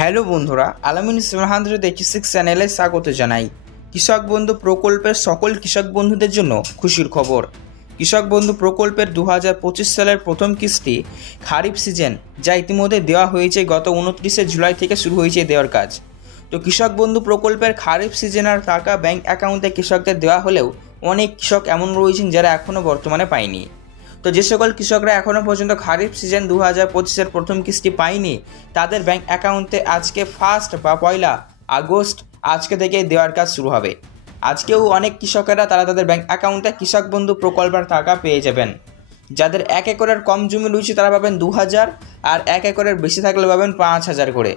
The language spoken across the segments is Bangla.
হ্যালো বন্ধুরা, আলামিন 786 চ্যানেলে স্বাগত জানাই। কৃষক বন্ধু প্রকল্পের সকল কৃষক বন্ধুদের জন্য খুশির খবর। কৃষক বন্ধু প্রকল্পের 2025 সালের প্রথম কিস্তি খারিফ সিজন যা ইতিমধ্যে দেওয়া হয়েছে গত 29শে জুলাই থেকে শুরু হয়েছে দেওয়ার কাজ। তো কৃষক বন্ধু প্রকল্পের খারিফ সিজনের টাকা ব্যাংক অ্যাকাউন্টে কৃষকদের দেওয়া হলেও অনেক কৃষক এমন রয়েছেন যারা এখনও বর্তমানে পায়নি। তো যে সকল কৃষকরা এখনও পর্যন্ত খারিফ সিজন 2025-এর প্রথম কিস্তি পায়নি তাদের ব্যাংক অ্যাকাউন্টে আজকে ফার্স্ট বা 1 আগস্ট আজকে থেকে দেওয়ার কাজ শুরু হবে। আজকেও অনেক কৃষকেরা তাদের ব্যাংক অ্যাকাউন্টে কৃষক বন্ধু প্রকল্পের টাকা পেয়ে যাবেন। যাদের 1 একরের কম জমি রয়েছে তারা পাবেন 2000, আর 1 একরের বেশি থাকলে পাবেন 5000 করে।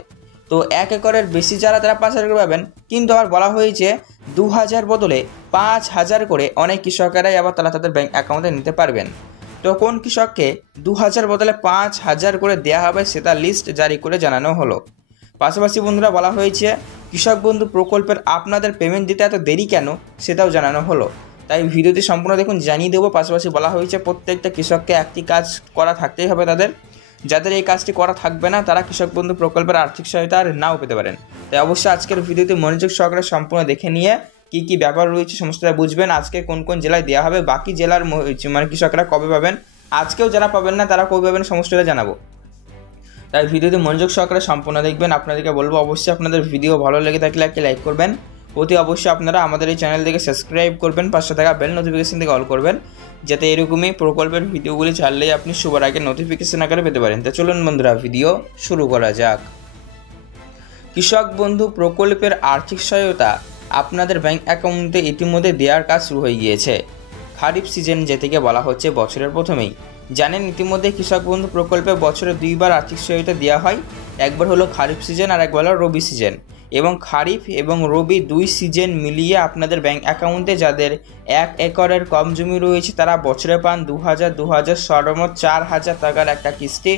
তো 1 একরের বেশি যারা তারা 5000 করে পাবেন, কিন্তু আবার বলা হয়েছে 2000 বদলে 5000 করে অনেক কৃষকেরাই আবার তাদের ব্যাংক অ্যাকাউন্টে নিতে পারবেন। তো কোন কৃষককে 2000 বদলে 5000 করে দেওয়া হবে সেটা লিস্ট জারি করে জানানো হলো। পাশাপাশি বন্ধুরা বলা হয়েছে কৃষক বন্ধু প্রকল্পের আপনাদের পেমেন্ট দিতে এত দেরি কেন সেটাও জানানো হলো। তাই ভিডিওটি সম্পূর্ণ দেখুন, জানিয়ে দেবো। পাশাপাশি বলা হয়েছে প্রত্যেকটা কৃষককে একটি কাজ করা থাকতেই হবে তাদের। যাদের এই কাজটি করা থাকবে না তারা কৃষক বন্ধু প্রকল্পের আর্থিক সহায়তা আর নাও পেতে পারেন। তাই অবশ্যই আজকের ভিডিওতে মনোযোগ সহকারে সম্পূর্ণ দেখে নিয়ে কী ব্যাপার রয়েছে সমস্তটা বুঝবেন। আজকে কোন কোন জেলায় দেওয়া হবে, বাকি জেলার কৃষকরা কবে পাবেন, আজকেও যারা পাবেন না তারা কবে পাবেন সমস্তটা জানাবো। তাই ভিডিওতে মনোযোগ সহকারে সম্পূর্ণ দেখবেন। আপনাদেরকে বলবো অবশ্যই আপনাদের ভিডিও ভালো লেগে থাকলে একটি লাইক করবেন। অতি অবশ্যই আপনারা আমাদের এই চ্যানেল থেকে সাবস্ক্রাইব করবেন, পাশে থাকা বেল নোটিফিকেশন থেকে অল করবেন, যাতে এরকমই প্রকল্পের ভিডিওগুলি ছাড়লেই আপনি সবার আগে নোটিফিকেশন আকারে পেতে পারেন। তো চলুন বন্ধুরা ভিডিও শুরু করা যাক। কৃষক বন্ধু প্রকল্পের আর্থিক সহায়তা আপনাদের ব্যাংক অ্যাকাউন্টে ইতিমধ্যে দেওয়ার কাজ শুরু হয়ে গিয়েছে। খারিফ সিজন যেটিকে বলা হচ্ছে বছরের প্রথমেই। জানেন ইতিমধ্যে কৃষক বন্ধু প্রকল্পে বছরে 2বার আর্থিক সহায়তা দেওয়া হয়। একবার হলো খারিফ সিজন আর একবার হলো রবি সিজন। এবং খারিফ এবং রবি 2 সিজন মিলিয়ে আপনাদের ব্যাংক অ্যাকাউন্টে যাদের 1 একরের কম জমি রয়েছে তারা বছরে পান 2000 সর্বমোট 4000 টাকার একটা কিস্তি।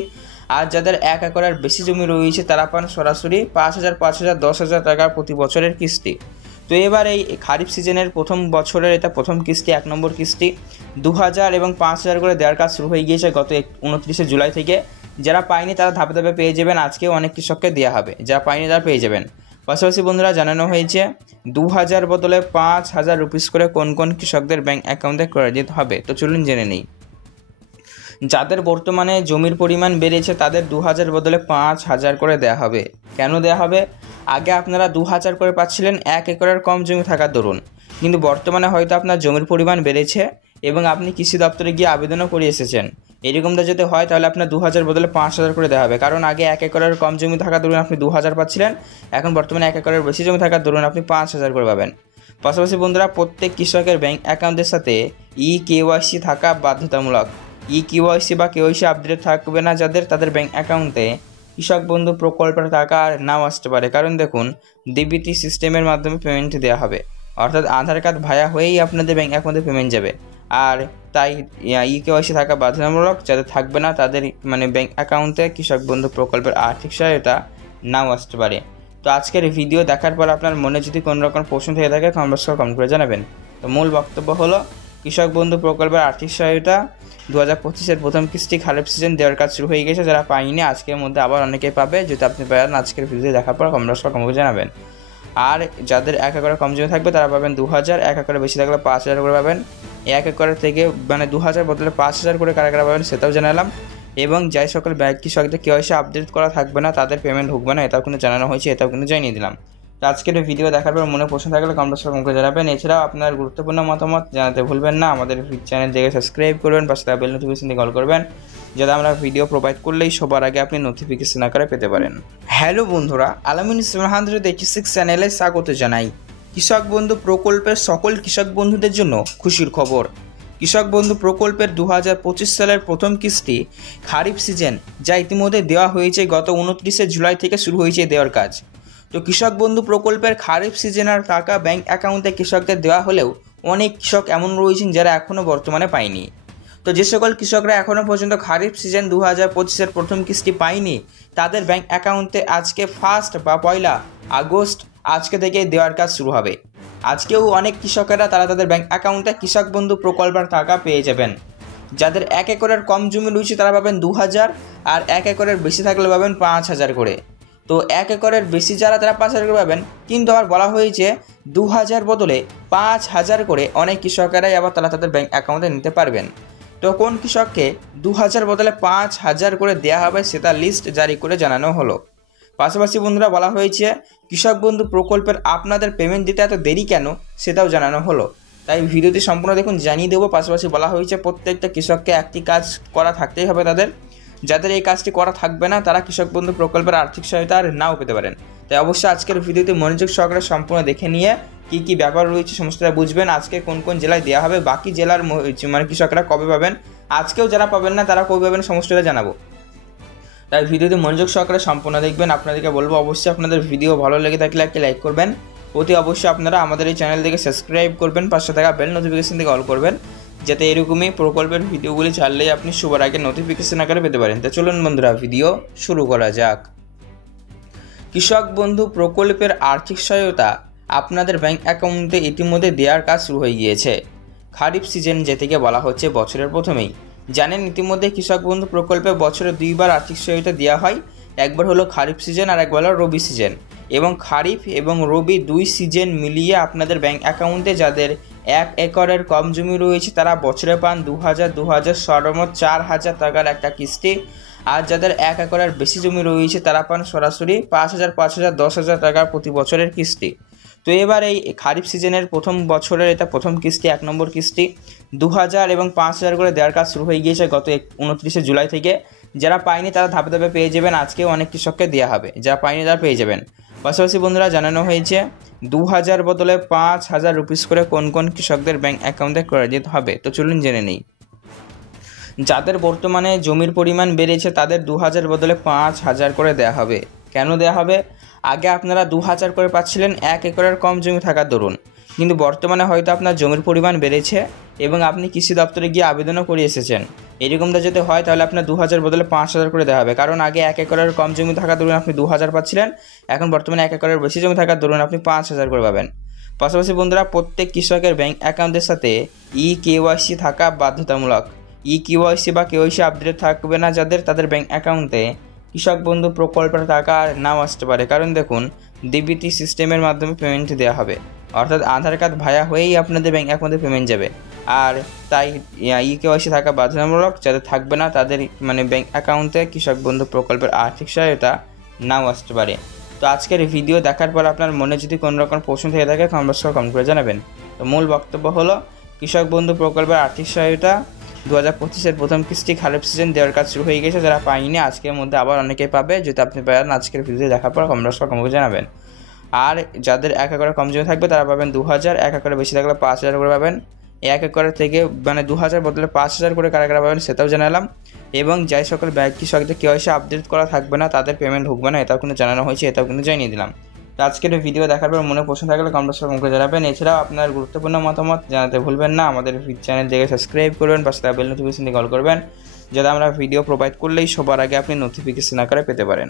আর যাদের 1 একরের বেশি জমি রয়েছে তারা পান সরাসরি 5000, 10,000 টাকার প্রতি বছরের কিস্তি। তো এবার এই খারিফ সিজনের প্রথম বছরের এটা প্রথম কিস্তি, 1 নম্বর কিস্তি 2000 এবং 5000 করে দেওয়ার কাজ শুরু হয়ে গিয়েছে গত 29শে জুলাই থেকে। যারা পায়নি তারা ধাপে ধাপে পেয়ে যাবেন। আজকেও অনেক কৃষককে দেওয়া হবে, যারা পায়নি তারা পেয়ে যাবেন। পাশাপাশি বন্ধুরা জানানো হয়েছে 2000 বদলে 5000 রুপিস করে কোন কোন কৃষকদের ব্যাংক অ্যাকাউন্টে ক্রেডিট হবে। তো চলুন জেনে নিই। যাদের বর্তমানে জমির পরিমাণ বেড়েছে তাদের 2000 বদলে 5000 করে দেওয়া হবে। কেন দেওয়া হবে? আগে আপনারা 2000 করে পাচ্ছিলেন 1 একরের কম জমি থাকার দরুন, কিন্তু বর্তমানে হয়তো আপনার জমির পরিমাণ বেড়েছে এবং আপনি কৃষি দপ্তরে গিয়ে আবেদনও করে এসেছেন। এরকমটা যদি হয় তাহলে আপনার 2000 বদলে 5000 করে দেওয়া হবে। কারণ আগে 1 একরের কম জমি থাকার দরুন আপনি 2000 পাচ্ছিলেন, এখন বর্তমানে 1 একরের বেশি জমি থাকার দরুন আপনি 5000 করে পাবেন। পাশাপাশি বন্ধুরা প্রত্যেক কৃষকের ব্যাংক অ্যাকাউন্টের সাথে KYC থাকা বাধ্যতামূলক। KYC বা KYC আপডেট থাকবে না যাদের, তাদের ব্যাংক অ্যাকাউন্টে কৃষক বন্ধু প্রকল্পের টাকা আর নাও আসতে পারে। কারণ দেখুন DBT সিস্টেমের মাধ্যমে পেমেন্ট দেওয়া হবে, অর্থাৎ আধার কার্ড ভায়া হয়েই আপনাদের ব্যাংক অ্যাকাউন্টে পেমেন্ট যাবে। আর তাই KYC থাকা বাধ্যতামূলক। যাদের থাকবে না তাদের ব্যাংক অ্যাকাউন্টে কৃষক বন্ধু প্রকল্পের আর্থিক সহায়তা নাও আসতে পারে। তো আজকের ভিডিও দেখার পর আপনার মনে যদি কোনো রকম প্রশ্ন থেকে থাকে কমেন্ট করে জানাবেন। তো মূল বক্তব্য হলো কৃষক বন্ধু প্রকল্পের আর্থিক সহায়তা 2025-এর প্রথম কিস্তি খারিফ সিজন দেওয়ার কাজ শুরু হয়ে গেছে। যারা পায়নি আজকের মধ্যে আবার অনেকেই পাবে। যদি আপনি পান আজকের ভিডিও দেখার পর কমেন্ট করে জানাবেন। আর যাদের 1 একরের কম জমি থাকবে তারা পাবেন 2000, 1 একরের বেশি থাকলে 5000 করে পাবেন। 1 একরের থেকে 2000 বদলে 5000 করে কারা পাবেন সেটাও জানালাম। এবং যাই সকল ব্যাংক কৃষকদের KYC আপডেট করা থাকবে না তাদের পেমেন্ট ঢুকবে না, এটাও কিন্তু জানানো হয়েছে, এটাও কিন্তু জানিয়ে দিলাম। তো আজকের ভিডিও দেখার পর মনে প্রশ্ন থাকলে কমেন্ট করে জানাবেন। এছাড়াও আপনার গুরুত্বপূর্ণ মতামত জানাতে ভুলবেন না। আমাদের চ্যানেল থেকে সাবস্ক্রাইব করবেন, পাশে থাকা বেল নোটিফিকেশন দিয়ে কল করবেন, যাতে আমরা ভিডিও প্রোভাইড করলেই সবার আগে আপনি নোটিফিকেশন আকারে পেতে পারেন। হ্যালো বন্ধুরা, আলামিন 786 চ্যানেলে স্বাগত জানাই। কৃষক বন্ধু প্রকল্পের সকল কৃষক বন্ধুদের জন্য খুশির খবর। কৃষক বন্ধু প্রকল্পের 2025 সালের প্রথম কিস্তি খারিফ সিজন যা ইতিমধ্যে দেওয়া হয়েছে গত 29শে জুলাই থেকে শুরু হয়েছে দেওয়ার কাজ। তো কৃষক বন্ধু প্রকল্পের খারিফ সিজনের টাকা ব্যাংক অ্যাকাউন্টে কৃষকদের দেওয়া হলেও অনেক কৃষক এমন রয়েছেন যারা এখনও বর্তমানে পায়নি। তো যে সকল কৃষকরা এখনও পর্যন্ত খারিফ সিজন 2025-এর প্রথম কিস্তি পায়নি তাদের ব্যাংক অ্যাকাউন্টে আজকে ফার্স্ট বা 1 আগস্ট আজকে থেকে দেওয়ার কাজ শুরু হবে। আজকেও অনেক কৃষকেরা তাদের ব্যাংক অ্যাকাউন্টে কৃষক বন্ধু প্রকল্পের টাকা পেয়ে যাবেন। যাদের 1 একরের কম জমি রয়েছে তারা পাবেন 2000, আর 1 একরের বেশি থাকলে পাবেন 5000 করে। তো 1 একরের বেশি যারা তারা 5,000 করে পাবেন, কিন্তু আবার বলা হয়েছে 2,000 বদলে 5,000 করে অনেক কৃষকেরাই আবার তারা তাদের ব্যাঙ্ক অ্যাকাউন্টে নিতে পারবেন। তো কোন কৃষককে 2,000 বদলে 5,000 করে দেওয়া হবে সেটা লিস্ট জারি করে জানানো হলো। পাশাপাশি বন্ধুরা বলা হয়েছে কৃষক বন্ধু প্রকল্পের আপনাদের পেমেন্ট দিতে এত দেরি কেন সেটাও জানানো হলো। তাই ভিডিওটি সম্পূর্ণ দেখুন, জানিয়ে দেবো। পাশাপাশি বলা হয়েছে প্রত্যেকটা কৃষককে একটি কাজ করা থাকতেই হবে তাদের, যাদের এই কাজটি করা থাকবে না তারা কৃষক বন্ধু প্রকল্পের আর্থিক সহায়তা আর নাও পেতে পারেন। তাই অবশ্যই আজকের ভিডিওতে মনোযোগ সহকারে সম্পূর্ণ দেখে নিয়ে কী কী ব্যাপার রয়েছে সমস্তটা বুঝবেন। আজকে কোন কোন জেলায় দেওয়া হবে, বাকি জেলার কৃষকরা কবে পাবেন, আজকেও যারা পাবেন না তারা কবে পাবেন সমস্তটা জানাবো। তাই ভিডিওতে মনোযোগ সহকারে সম্পূর্ণ দেখবেন। আপনাদেরকে বলবো অবশ্যই আপনাদের ভিডিও ভালো লেগে থাকলে একটি লাইক করবেন। অতি অবশ্যই আপনারা আমাদের এই চ্যানেল থেকে সাবস্ক্রাইব করবেন, পাশে থাকা বেল নোটিফিকেশন থেকে অল করবেন, যাতে এরকমই প্রকল্পের ভিডিওগুলি ছাড়লেই আপনি সবার আগে নোটিফিকেশন আকারে পেতে পারেন। তো চলুন বন্ধুরা ভিডিও শুরু করা যাক। কৃষক বন্ধু প্রকল্পের আর্থিক সহায়তা আপনাদের ব্যাংক অ্যাকাউন্টে ইতিমধ্যে দেওয়ার কাজ শুরু হয়ে গিয়েছে। খারিফ সিজন যেটিকে বলা হচ্ছে বছরের প্রথমেই। জানেন ইতিমধ্যে কৃষক বন্ধু প্রকল্পে বছরে 2বার আর্থিক সহায়তা দেওয়া হয়, একবার হলো খারিফ সিজন আর একবার হলো রবি সিজন। এবং খারিফ এবং রবি 2 সিজন মিলিয়ে আপনাদের ব্যাংক অ্যাকাউন্টে যাদের 1 একরের কম জমি রয়েছে তারা বছরে পান 2,000 সর্বমোট 4,000 টাকার একটা কিস্তি। আর যাদের 1 একরের বেশি জমি রয়েছে তারা পান সরাসরি 5,000, 10,000 টাকা প্রতি বছরের কিস্তি। তো এবার এই খারিফ সিজনের প্রথম বছরের এটা প্রথম কিস্তি, 1 নম্বর কিস্তি 2,000 এবং 5,000 করে দেওয়ার কাজ শুরু হয়ে গিয়েছে গত 29 জুলাই থেকে। যারা পায়নি তারা ধাপে ধাপে পেয়ে যাবেন, আজকেও অনেক কৃষককে দেওয়া হবে, যারা পায়নি তারা পেয়ে যাবেন। পাশাপাশি বন্ধুরা জানানো হয়েছে 2,000 বদলে 5,000 রুপিস করে কোন কোন কৃষকদের ব্যাংক অ্যাকাউন্টে ক্রেডিট হবে। তো চলুন জেনে নেই। যাদের বর্তমানে জমির পরিমাণ বেড়েছে তাদের 2,000 বদলে 5,000 করে দেওয়া হবে। কেন দেওয়া হবে? আগে আপনারা 2,000 করে পাচ্ছিলেন 1 একরের কম জমি থাকার দরুন, কিন্তু বর্তমানে হয়তো আপনার জমির পরিমাণ বেড়েছে এবং আপনি কৃষি দপ্তরে গিয়ে আবেদনও করে এসেছেন। এরকমটা যদি হয় তাহলে আপনার 2,000 বদলে 5,000 করে দেওয়া হবে। কারণ আগে 1 একরের কম জমি থাকার দরুন আপনি 2,000 পাচ্ছিলেন, এখন বর্তমানে 1 একরের বেশি জমি থাকার দরুন আপনি 5,000 করে পাবেন। পাশাপাশি বন্ধুরা প্রত্যেক কৃষকের ব্যাংক অ্যাকাউন্টের সাথে KYC থাকা বাধ্যতামূলক। KYC বা KYC আপডেট থাকবে না যাদের, তাদের ব্যাংক অ্যাকাউন্টে কৃষক বন্ধু প্রকল্পের টাকা নাও আসতে পারে। কারণ দেখুন DBT সিস্টেমের মাধ্যমে পেমেন্ট দেওয়া হবে, অর্থাৎ আধার কার্ড ভায়া হয়েই আপনাদের ব্যাংক অ্যাকাউন্টে পেমেন্ট যাবে। আর তাই KYC থাকা বাধ্যতামূলক, যাদের থাকবে না তাদের ব্যাংক অ্যাকাউন্টে কৃষক বন্ধু প্রকল্পের আর্থিক সহায়তা নাও আসতে পারে। তো আজকের ভিডিও দেখার পর আপনার মনে যদি কোনো রকম প্রশ্ন থেকে থাকে কমেন্ট করে জানাবেন। তো মূল বক্তব্য হলো কৃষক বন্ধু প্রকল্পের আর্থিক সহায়তা 2025-এর প্রথম কিস্তি খারিফ সিজন দেওয়ার কাজ শুরু হয়ে গেছে। যারা পায়নি আজকের মধ্যে আবার অনেকেই পাবে, যদি আপনি পারেন আজকের ভিডিও দেখার পর কমেন্ট জানাবেন। আর যাদের 1 একরের কম জমি থাকবে তারা পাবেন 2,000, 1 একরের বেশি থাকলে 5,000 করে পাবেন। 1 একরের থেকে 2,000 বদলে 5,000 করে কারা কারা পাবেন সেটাও জানালাম। এবং যাই সকল ব্যাংক কৃষকদের KYC আপডেট করা থাকবে না তাদের পেমেন্ট ঢুকবে না, এটাও কিন্তু জানানো হয়েছে, এটাও কিন্তু জানিয়ে দিলাম। তো আজকের ভিডিও দেখার পর মনে প্রশ্ন থাকলে কমেন্ট করে জানাবেন। এছাড়াও আপনার গুরুত্বপূর্ণ মতামত জানাতে ভুলবেন না। আমাদের চ্যানেল থেকে সাবস্ক্রাইব করবেন, পাশে থাকা বেল নোটিফিকেশন দিয়ে কল করবেন, যাতে আমরা ভিডিও প্রোভাইড করলেই সবার আগে আপনি নোটিফিকেশন আকারে পেতে পারেন।